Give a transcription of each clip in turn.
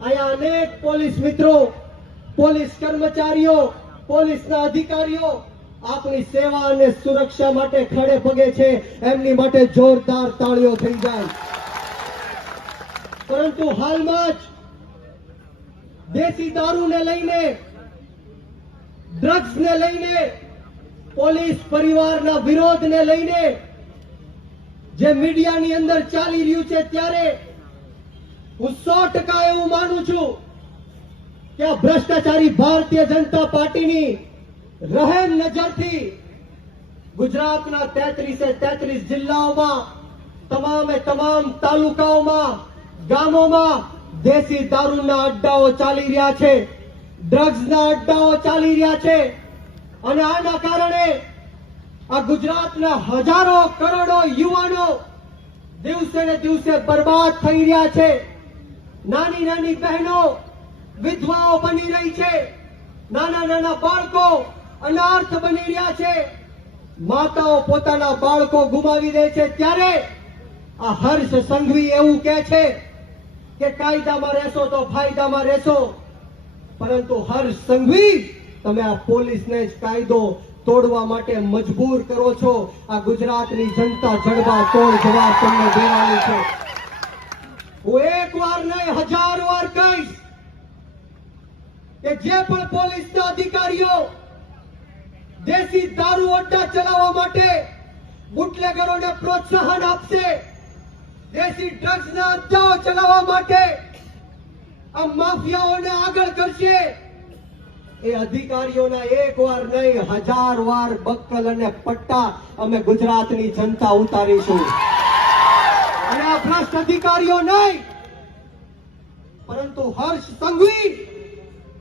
અહીંયા અનેક પોલીસ મિત્રો, પોલીસ કર્મચારીઓ, પોલીસના અધિકારીઓ આપણી સેવા અને સુરક્ષા માટે ખડે પગે છે. એમની માટે જોરદાર તાળીઓ થઈ જાય. પરંતુ હાલમાં જ દેશી દારૂને લઈને, ડ્રગ્સને લઈને, પોલીસ પરિવારના વિરોધને લઈને જે મીડિયાની અંદર ચાલી રહ્યું છે, ત્યારે હું 100% એવું માનું છું કે આ ભ્રષ્ટાચારી ભારતીય જનતા પાર્ટીની રહેમ નજરથી ગુજરાતના 33 જિલ્લાઓમાં, તમામે તમામ તાલુકાઓમાં, ગામોમાં દેશી દારૂના અડ્ડાઓ ચાલી રહ્યા છે, ડ્રગ્સના અડ્ડાઓ ચાલી રહ્યા છે. અને આના કારણે આ ગુજરાતના હજારો કરોડો યુવાનો દિવસે ને દિવસે બરબાદ થઈ રહ્યા છે. નાની નાની બહેનો વિધવાઓ બની રહી છે, નાના નાના બાળકો અનાર્થ બની રહ્યા છે, માતાઓ પોતાના બાળકો ગુમાવી દે છે. ત્યારે આ હર્ષ સંઘવી એવું કહે છે કે કાયદામાં રહેશો તો ફાયદામાં રહેશો. પરંતુ હર્ષ સંઘવી, તમે આ પોલીસને જ કાયદો તોડવા માટે મજબૂર કરો છો. આ ગુજરાતની જનતા જડબા તોડ જવાબ તમને દેવાની છે. હું એક વાર નહીં 1000 વાર કહીશ કે જે પણ પોલીસના અધિકારીઓ દેશી દારૂ અડ્ડા ચલાવવા માટે બુટલેગરોને પ્રોત્સાહન આપશે, દેશી ડ્રગ્સના અડ્ડાઓ ચલાવવા માટે આ માફિયાઓને આગળ કરશે, એ અધિકારીઓના એક વાર નહીં 1000 વાર બક્કલ અને પટ્ટા અમે ગુજરાતની જનતા ઉતારીશું. અને આ ભ્રષ્ટ અધિકારીઓ નહીં, પરંતુ હર્ષ સંઘવી,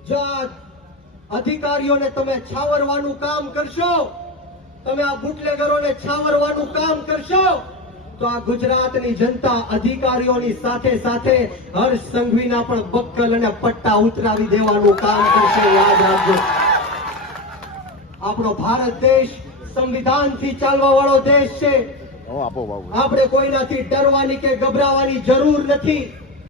જો આ અધિકારીઓને તમે છાવરવાનું કામ કરશો, તમે આ બુટલેગરોને છાવરવાનું કામ કરશો, તો આ ગુજરાતની જનતા અધિકારીઓની સાથે સાથે હર્ષ સંઘવીના પણ બક્કલ અને પટ્ટા ઉતરાવી દેવાનું કામ કરશે. યાદ રાખજો, આપણો ભારત દેશ સંવિધાનથી ચાલવા વાળો દેશ છે. આપણે કોઈનાથી ડરવાની કે ગભરાવાની જરૂર નથી.